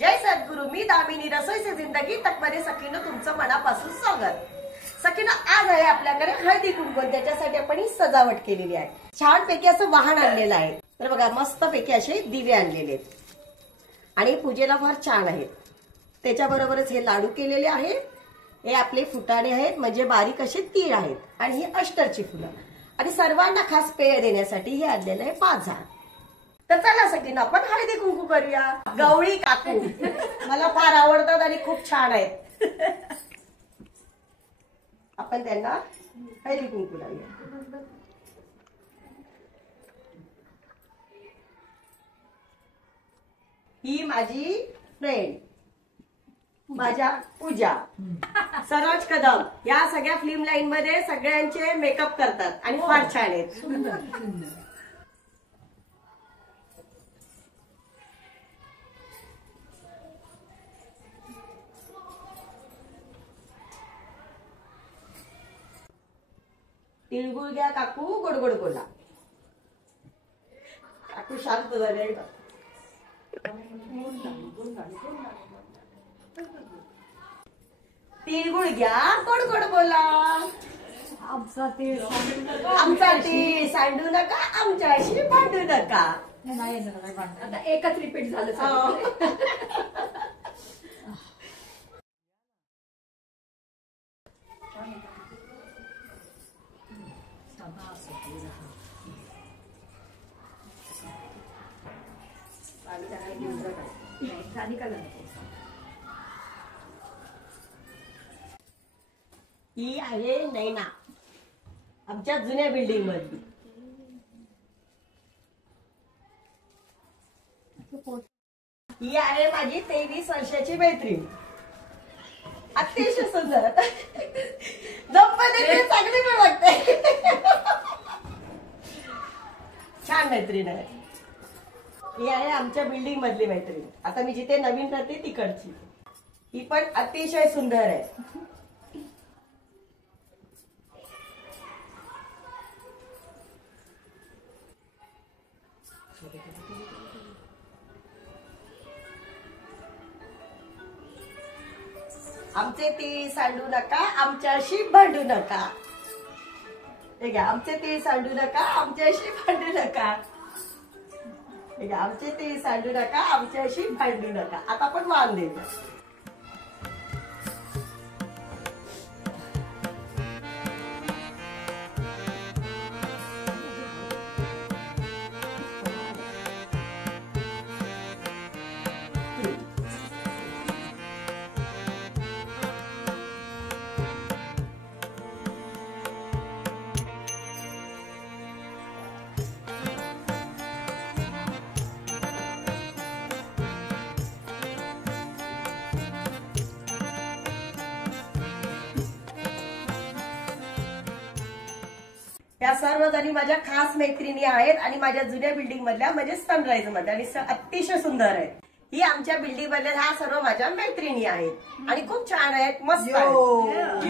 जय सद्गुरु, मी दामिनी रसोई से जिंदगी तक मध्ये सखीनं तुमचं मनापासून स्वागत। सखीनं आज आहे आपल्याकडे हळदी कुंकू, त्याच्यासाठी आपण ही सजावट केलेली आहे। छान पैकी असं वाहन आणलेलं आहे। तर बघा मस्त पैकी असे दिवे आणलेले आहेत आणि पूजेला फार छान आहेत। त्याच्याबरोबरच हे लाडू केलेले आहेत, हे आपले फुटाणे आहेत म्हणजे बारीक असे तीळ आहेत आणि ही अष्टरची फुलं आणि सर्वांना खास पेय देण्यासाठी हे आणलेलं आहे 5 झाड। तर चला सगळींना आपण हळदी कुंकू करूया। गवळी काकू मला फार आवडतात आणि खूप छान आहेत। आपण त्यांना हळदी कुंकू लावूया। ही माझी फ्रेंड माझ्या पूजा सरोज कदम या सगळ्या फिल्म लाईन मध्ये सगळ्यांचे मेकअप करतात आणि फार छान आहेत। तिळगुळ घ्या काकू, गोड गोड बोला। काकू शांत झाले। तिळगुळ घ्या, गोड गोड बोला। आमचा तीळ सांडू नका, आमच्याशी भांडू नका। आता एकच रिपीट झालं। ही आहे नैना आमच्या जुन्या बिल्डिंग मधली। ही आहे माझी 23 वर्षाची मैत्रीण, अतिशय सुंदर जममध्ये चांगली पण वाटते। छान मैत्रीण आहे। ही आहे आमच्या बिल्डिंग मधली मैत्रीण, आता मी जिथे नवीन राहते तिकडची। ही पण अतिशय सुंदर आहे। आमचे तीळ सांडू नका, आमच्याशी भांडू नका। हे घ्या, आमचे तीळ सांडू नका, आमच्याशी भांडू नका। हे घ्या, आमचे तीळ सांडू नका, आमच्याशी भांडू नका। आता आपण मान देऊया। या सर्व जणी माझ्या खास मैत्रिणी आहेत आणि माझ्या जुन्या बिल्डिंग मधल्या म्हणजे सनराइज मध्ये आणि अतिशय सुंदर आहेत। ही आमच्या बिल्डिंग मधल्या ह्या सर्व माझ्या मैत्रिणी आहेत आणि खूप छान आहेत, मस्त आहेत।